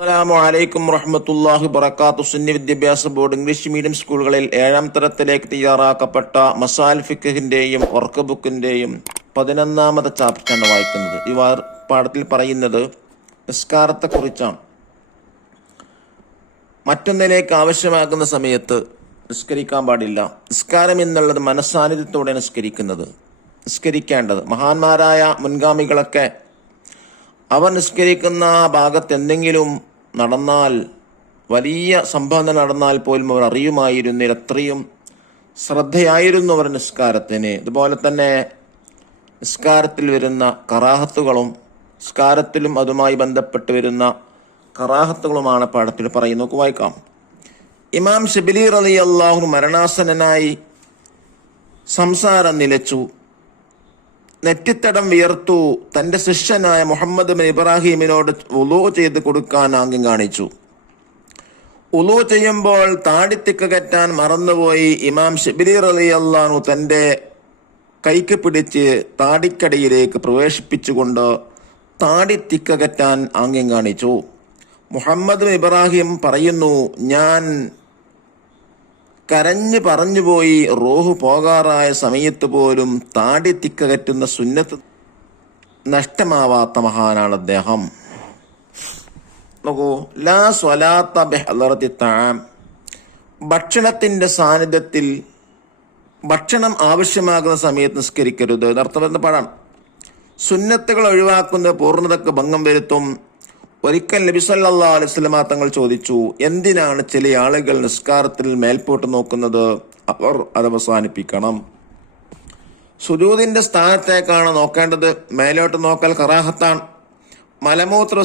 അസ്സലാമു അലൈക്കും വറഹ്മത്തുള്ളാഹി വബറകാതുഹു. സുന്നി വിദ്യാഭ്യാസ ബോർഡ് ഇംഗ്ലീഷ് മീഡിയം സ്കൂളുകളിൽ 7ാം തരത്തിലേക്ക് തയ്യാറാക്കപ്പെട്ട മസാൽ ഫിഖ്ഹിന്റെയും വർക്ക് ബുക്കിന്റെയും 11ാമത്തെ ചാപ്റ്ററാണ് വായിക്കുന്നത്. ഈ പാഠത്തിൽ പറയുന്നത് നിസ്കാരത്തെക്കുറിച്ചാണ്. മറ്റൊന്നിലേക്ക് ആവശ്യമാകുന്ന സമയത്ത് നിസ്കരിക്കാൻ പാടില്ല. നിസ്കാരം എന്നുള്ളത് മനസ്സാന്നിധ്യത്തോടെ നിസ്കരിക്കേണ്ടത്. മഹാന്മാരായ മുൻഗാമികളൊക്കെ അവർ നിസ്കരിക്കുന്ന ഭാഗത്ത് എന്തെങ്കിലും നടന്നാൽ, വലിയ സംഭവം നടന്നാൽ പോലും അവർ അറിയുമായിരുന്നു. അത്രയും ശ്രദ്ധയായിരുന്നു അവർ നിസ്കാരത്തിന്. അതുപോലെ തന്നെ നിസ്കാരത്തിൽ വരുന്ന കറാഹത്തുകളും നിസ്കാരത്തിലും അതുമായി ബന്ധപ്പെട്ട് വരുന്ന കറാഹത്തുകളുമാണ് പാഠത്തിൽ പറയുന്നത്. നമുക്ക് വായിക്കാം. ഇമാം ശിബിലി റളിയല്ലാഹു മരണാസന്നനായി സംസാരം നിലച്ചു, നെറ്റിത്തടം വിയർത്തു. തന്റെ ശിഷ്യനായ മുഹമ്മദ് ബിൻ ഇബ്രാഹിമിനോട് വുളൂ ചെയ്ത് കൊടുക്കാൻ ആംഗ്യം കാണിച്ചു. വുളൂ ചെയ്യുമ്പോൾ താടിത്തിക്കകറ്റാൻ മറന്നുപോയി. ഇമാം ശിബിലി റളിയല്ലാഹു തന്റെ കൈക്ക് പിടിച്ച് താടിക്കടിയിലേക്ക് പ്രവേശിപ്പിച്ചുകൊണ്ട് താടിത്തിക്കകറ്റാൻ ആംഗ്യം കാണിച്ചു. മുഹമ്മദ് ബിൻ ഇബ്രാഹിം പറയുന്നു, ഞാൻ കരഞ്ഞു പറഞ്ഞുപോയി. റൂഹ് പോകാറായ സമയത്ത് പോലും താടി തിക്കകറ്റുന്ന സുന്നത്ത് നഷ്ടമാവാത്ത മഹാനാണ് അദ്ദേഹം. നോക്കൂ, ലാ സ്വലാത്ത ബിഹളറത്തി തആം, ഭക്ഷണത്തിന്റെ സാന്നിധ്യത്തിൽ ഭക്ഷണം ആവശ്യമാകുന്ന സമയത്ത് നിസ്കരിക്കരുത്. അർത്ഥം വരുന്ന പാടാണ്. സുന്നത്തുകൾ ഒഴിവാക്കുന്ന പൂർണ്ണതക്ക് ഭംഗം വരുത്തും. ഒരിക്കൽ നബി സല്ലല്ലാഹു അലൈഹി വസല്ലം തങ്ങൾ ചോദിച്ചു, എന്തിനാണ് ചില ആളുകൾ നിസ്കാരത്തിൽ മേൽപോട്ട് നോക്കുന്നത്? അവർ അത് അവസാനിപ്പിക്കണം. സുജൂദിന്റെ സ്ഥാനത്തേക്കാണ് നോക്കേണ്ടത്. മേലോട്ട് നോക്കൽ കറാഹത്താണ്. മലമൂത്ര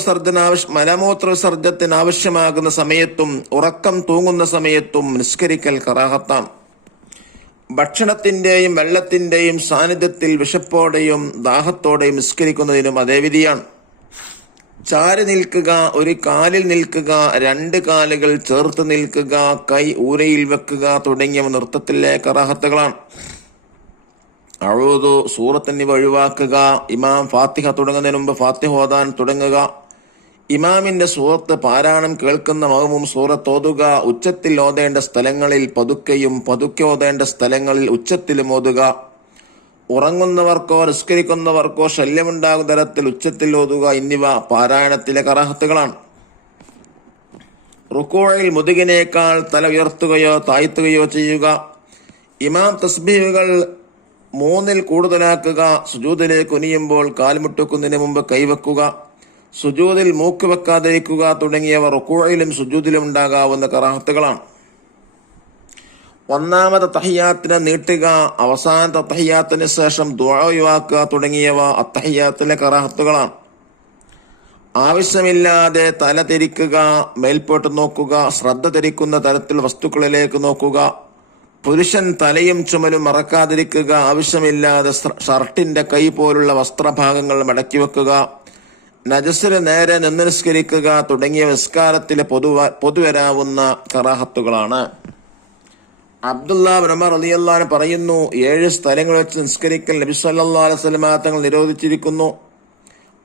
വിസർജനത്തിന് ആവശ്യമാകുന്ന സമയത്തും ഉറക്കം തൂങ്ങുന്ന സമയത്തും നിസ്കരിക്കൽ കറാഹത്താണ്. ഭക്ഷണത്തിന്റെയും വെള്ളത്തിന്റെയും സാന്നിധ്യത്തിൽ വിശപ്പോടെയും ദാഹത്തോടെയും നിസ്കരിക്കുന്നതിനും അതേ വിധിയാണ്. ചാരി നിൽക്കുക, ഒരു കാലിൽ നിൽക്കുക, 2 കാലുകൾ ചേർത്ത് നിൽക്കുക, കൈ ഊരയിൽ വെക്കുക തുടങ്ങിയവ നൃത്തത്തിലെ കറാഹത്തുകളാണ്. അഊദു സൂറത്ത് എന്നിവ ഒഴിവാക്കുക. ഇമാം ഫാത്തിഹ തുടങ്ങുന്നതിന് മുമ്പ് ഫാത്തിഹ ഓതാൻ തുടങ്ങുക. ഇമാമിന്റെ സൂറത്ത് പാരായണം കേൾക്കുന്ന മഅ്മൂം സൂറത്ത് ഓതുക. ഉച്ചത്തിൽ ഓതേണ്ട സ്ഥലങ്ങളിൽ പതുക്കെയും പതുക്കെ ഓതേണ്ട സ്ഥലങ്ങളിൽ ഉച്ചത്തിലും ഓതുക. ഉറങ്ങുന്നവർക്കോ നിസ്കരിക്കുന്നവർക്കോ ശല്യമുണ്ടാകുന്ന തരത്തിൽ ഉച്ചത്തിൽ ഓതുക എന്നിവ പാരായണത്തിലെ കറാഹത്തുകളാണ്. റുക്കൂഇൽ മുതുകിനേക്കാൾ തല ഉയർത്തുകയോ താഴ്ത്തുകയോ ചെയ്യുക. ഇമാം തസ്ബീഹുകൾ 3ൽ കൂടുതലാക്കുക. സുജൂദിലേക്ക് കുനിയുമ്പോൾ കാൽമുട്ടുക്കുന്നതിന് മുമ്പ് കൈവെക്കുക. സുജൂദിൽ മൂക്ക് വെക്കാതിരിക്കുക തുടങ്ങിയവ റുക്കൂഇലും സുജൂദിലും ഉണ്ടാകാവുന്ന കറാഹത്തുകളാണ്. 1ാമത്തെ തഹിയ്യാത്തിനെ നീട്ടുക. അവസാനത്തെ തഹിയ്യാത്തിന് ശേഷം ദുആ ഒഴിവാക്കുക തുടങ്ങിയവ അത്തഹിയ്യാത്തിലെ കറാഹത്തുകളാണ്. ആവശ്യമില്ലാതെ തല തിരിക്കുക, മേൽപോട്ട് നോക്കുക, ശ്രദ്ധ തിരിക്കുന്ന തരത്തിൽ വസ്തുക്കളിലേക്ക് നോക്കുക. പുരുഷൻ തലയും ചുമലും മറക്കാതിരിക്കുക. ആവശ്യമില്ലാതെ ഷർട്ടിന്റെ കൈ പോലുള്ള വസ്ത്രഭാഗങ്ങൾ മടക്കി വെക്കുക. നജസിന് നേരെ നിന്ന് നിസ്കരിക്കുക തുടങ്ങിയ നിസ്കാരത്തിലെ പൊതുവരാവുന്ന കറാഹത്തുകളാണ്. അബ്ദുല്ലാഹ് ഇബ്നു ഉമർ റളിയല്ലാഹു അൻഹു പറയുന്നു, 7 സ്ഥലങ്ങൾ വെച്ച് നിസ്കരിക്കൽ നബി സല്ലല്ലാഹു അലൈഹി വസല്ലം തങ്ങൾ നിരോധിച്ചിരിക്കുന്നു.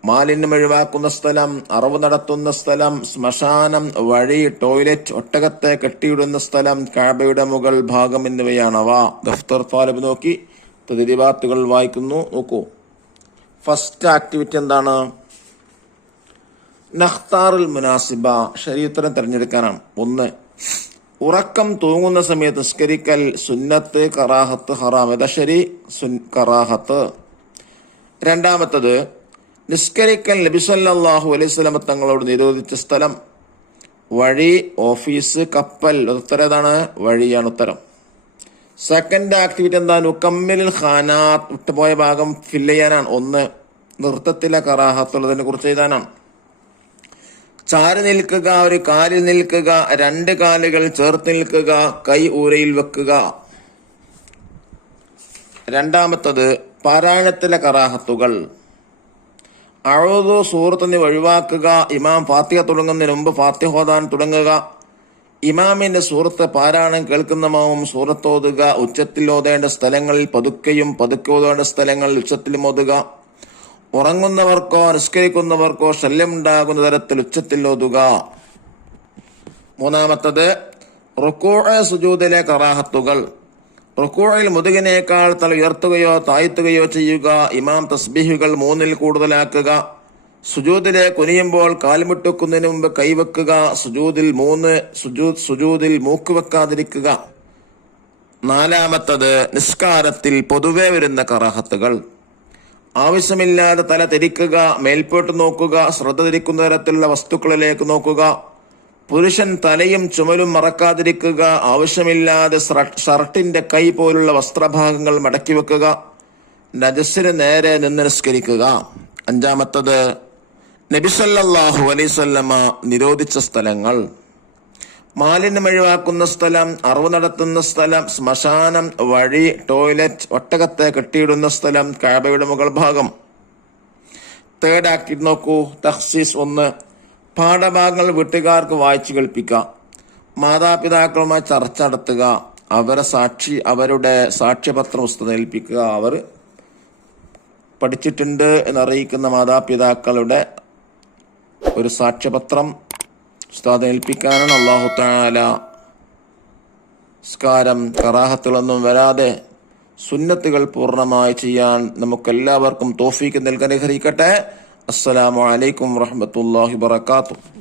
മാലിന്യം ഒഴിവാക്കുന്ന സ്ഥലം, അറവ് നടത്തുന്ന സ്ഥലം, ശ്മശാനം, വഴി, ടോയ്ലറ്റ്, ഒട്ടകത്തെ കെട്ടിയിടുന്ന സ്ഥലം, കഅബയുടെ മുകൾ ഭാഗം എന്നിവയാണവ. ദഫ്തർ താലിബ് നോക്കി തദ്രീബാത്തുകൾ വായിക്കുന്നു. നോക്കൂ, ഫസ്റ്റ് ആക്ടിവിറ്റി എന്താണ്? നഖ്താറുൽ മുനാസിബ, ശരീഅത്തിനെ തിരഞ്ഞെടുക്കാനാണ്. 1, ഉറക്കം തൂങ്ങുന്ന സമയത്ത് നിസ്കരിക്കൽ സുന്നത്ത്, കറാഹത്ത്, ഹറാം. ഏതാ ശരി? കറാഹത്ത്. 2ാമത്തത് നിസ്കരിക്കൽ നബി സല്ലല്ലാഹു അലൈഹി വസല്ലം തങ്ങളോട് നിരോധിച്ച സ്ഥലം, വഴി, ഓഫീസ്, കപ്പൽ. ഉത്തരം ഏതാണ്? വഴിയാണ് ഉത്തരം. സെക്കൻഡ് ആക്ടിവിറ്റി എന്താണ്? നുകമ്മിലുൽ ഖാനാത്ത്, വിട്ടുപോയ ഭാഗം ഫില്ല് ചെയ്യാനാണ്. 1, നൃത്തത്തിലെ കറാഹത്തുള്ളതിനെ കുറിച്ച് എഴുതാനാണ്. ചാരി നിൽക്കുക, ഒരു കാലിൽ നിൽക്കുക, 2 കാലുകൾ ചേർത്ത് നിൽക്കുക, കൈ ഊരയിൽ വെക്കുക. 2ാമത്തത് പാരായണത്തിലെ കറാഹത്തുകൾ. അഊദു സൂറത്ത് എന്നിവ ഒഴിവാക്കുക. ഇമാം ഫാത്തിഹ തുടങ്ങുന്നതിന് മുമ്പ് ഫാത്തിഹ ഓതാൻ തുടങ്ങുക. ഇമാമിന്റെ സൂറത്ത് പാരായണം കേൾക്കുന്ന മാമും സൂറത്ത് ഓതുക. ഉച്ചത്തിൽ ഓതേണ്ട സ്ഥലങ്ങളിൽ പതുക്കെയും പതുക്കെ ഓതേണ്ട സ്ഥലങ്ങളിൽ ഉച്ചത്തിലും ഓതുക. ഉറങ്ങുന്നവർക്കോ നിസ്കരിക്കുന്നവർക്കോ ശല്യമുണ്ടാകുന്ന തരത്തിൽ ഉച്ചത്തിൽ ഓതുക. മൂന്നാമത്തത് റുക്കൂഅ് സുജൂദിലെ കറാഹത്തുകൾ. റുക്കൂഇൽ മുതുകിനേക്കാൾ തല ഉയർത്തുകയോ താഴ്ത്തുകയോ ചെയ്യുക, ഇമാം തസ്ബീഹുകൾ 3-ൽ കൂടുതലാക്കുക, സുജൂദിലെ കുനിയുമ്പോൾ കാൽമുട്ടുക്കുന്നതിന് മുമ്പ് കൈവെക്കുക, സുജൂദിൽ മൂക്ക് വെക്കാതിരിക്കുക. നാലാമത്തത് നിസ്കാരത്തിൽ പൊതുവെ വരുന്ന കറാഹത്തുകൾ. ആവശ്യമില്ലാതെ തല തിരിക്കുക, മേൽപോട്ട് നോക്കുക, ശ്രദ്ധ തിരിക്കുന്ന തരത്തിലുള്ള വസ്തുക്കളിലേക്ക് നോക്കുക, പുരുഷൻ തലയും ചുമലും മറക്കാതിരിക്കുക, ആവശ്യമില്ലാതെ ഷർട്ടിന്റെ കൈ പോലുള്ള വസ്ത്രഭാഗങ്ങൾ മടക്കി വെക്കുക, നജസ്സിന് നേരെ നിന്ന് നിസ്കരിക്കുക. അഞ്ചാമത്തത് നബി സല്ലല്ലാഹു അലൈഹി വസല്ലമ നിരോധിച്ച സ്ഥലങ്ങൾ. മാലിന്യം ഒഴിവാക്കുന്ന സ്ഥലം, അറവ് നടത്തുന്ന സ്ഥലം, ശ്മശാനം, വഴി, ടോയ്ലറ്റ്, ഒട്ടകത്തെ കെട്ടിയിടുന്ന സ്ഥലം, കഅബയുടെ മുകൾ ഭാഗം. തേർഡ് ആക്കി നോക്കൂ. തഖ്സീസ് 1. പാഠഭാഗങ്ങൾ വീട്ടുകാർക്ക് വായിച്ചു കേൾപ്പിക്കുക, മാതാപിതാക്കളുമായി ചർച്ച നടത്തുക, അവരുടെ സാക്ഷ്യപത്രം ഉസ്താദിനെ ഏൽപ്പിക്കുക, അവർ പഠിച്ചിട്ടുണ്ട് എന്നറിയിക്കുന്ന മാതാപിതാക്കളുടെ ഒരു സാക്ഷ്യപത്രം ഉസ്താദിനെ ഏൽപ്പിക്കാനാണ്. അല്ലാഹു തആല നിസ്കാരം കറാഹത്തുകളൊന്നും വരാതെ സുന്നത്തുകൾ പൂർണ്ണമായി ചെയ്യാൻ നമുക്കെല്ലാവർക്കും തൗഫീഖ് നൽകാൻ അനുഗ്രഹിക്കട്ടെ. അസ്സലാമു അലൈക്കും വറഹ്മത്തുള്ളാഹി വബറകാതുഹു.